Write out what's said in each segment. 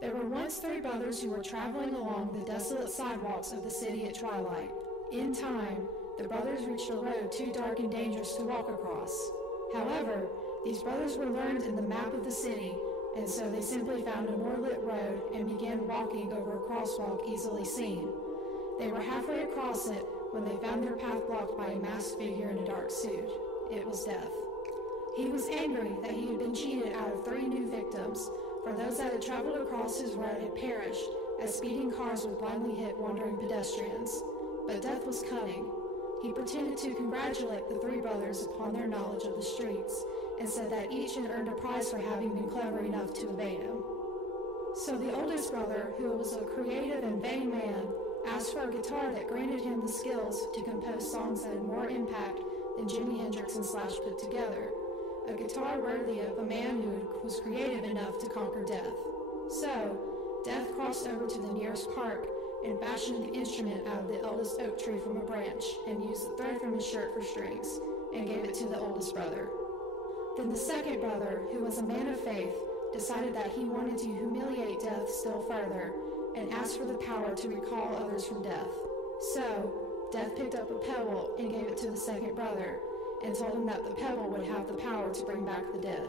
There were once three brothers who were traveling along the desolate sidewalks of the city at twilight. In time, the brothers reached a road too dark and dangerous to walk across. However, these brothers were learned in the map of the city, and so they simply found a more lit road and began walking over a crosswalk easily seen. They were halfway across it when they found their path blocked by a masked figure in a dark suit. It was Death. He was angry that he had been cheated out of 3 new victims, for those that had traveled across his road had perished, as speeding cars would blindly hit wandering pedestrians. But Death was cunning. He pretended to congratulate the 3 brothers upon their knowledge of the streets, and said that each had earned a prize for having been clever enough to evade him. So the oldest brother, who was a creative and vain man, asked for a guitar that granted him the skills to compose songs that had more impact than Jimi Hendrix and Slash put together. A guitar worthy of a man who was creative enough to conquer death. So, Death crossed over to the nearest park and fashioned the instrument out of the eldest oak tree from a branch, and used the thread from his shirt for strings, and gave it to the oldest brother. Then the second brother, who was a man of faith, decided that he wanted to humiliate Death still further, and asked for the power to recall others from death. So, Death picked up a pebble and gave it to the second brother, and told him that the pebble would have the power to bring back the dead.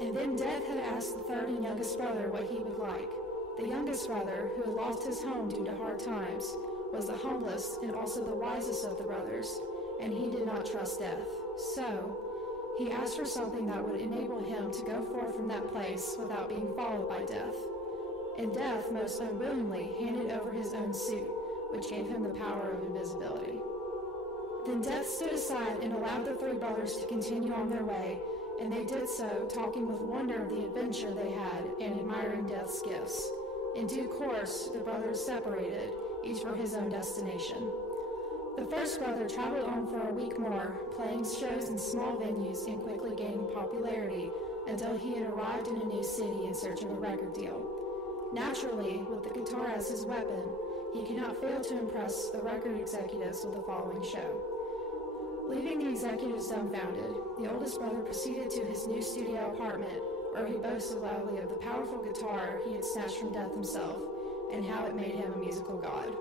And then Death had asked the third and youngest brother what he would like. The youngest brother, who had lost his home due to hard times, was the humblest and also the wisest of the brothers, and he did not trust Death. So, he asked for something that would enable him to go forth from that place without being followed by Death. And Death, most unwillingly, handed over his own suit, which gave him the power of invisibility. Then Death stood aside and allowed the 3 brothers to continue on their way, and they did so, talking with wonder of the adventure they had and admiring Death's gifts. In due course, the brothers separated, each for his own destination. The first brother traveled on for a week more, playing shows in small venues and quickly gaining popularity until he had arrived in a new city in search of a record deal. Naturally, with the guitar as his weapon, he could not fail to impress the record executives with the following show. Leaving the executives dumbfounded, the oldest brother proceeded to his new studio apartment, where he boasted loudly of the powerful guitar he had snatched from Death himself, and how it made him a musical god.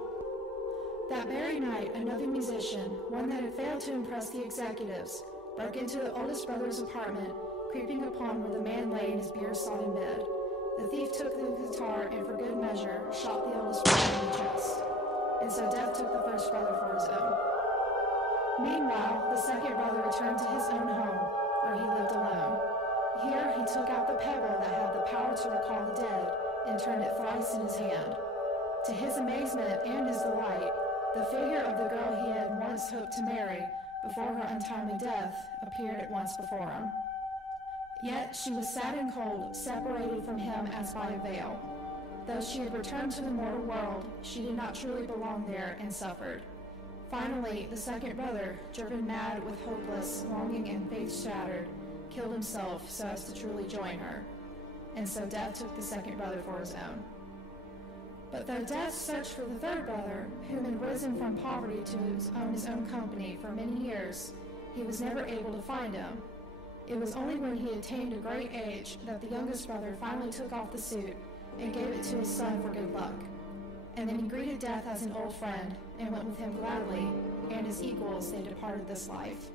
That very night, another musician, one that had failed to impress the executives, broke into the oldest brother's apartment, creeping upon where the man lay in his beer-sodden bed. The thief took the guitar and, for good measure, shot the oldest brother in the chest. And so Death took the first brother for his own. Meanwhile, the second brother returned to his own home, where he lived alone. Here he took out the pebble that had the power to recall the dead, and turned it thrice in his hand. To his amazement and his delight, the figure of the girl he had once hoped to marry before her untimely death appeared at once before him. Yet she was sad and cold, separated from him as by a veil. Though she had returned to the mortal world, she did not truly belong there and suffered. Finally, the second brother, driven mad with hopeless longing and faith shattered, killed himself so as to truly join her. And so Death took the second brother for his own. But though Death searched for the third brother, whom had risen from poverty to own his own company for many years, he was never able to find him. It was only when he attained a great age that the youngest brother finally took off the suit and gave it to his son for good luck. And then he greeted Death as an old friend and went with him gladly, and as equals they departed this life.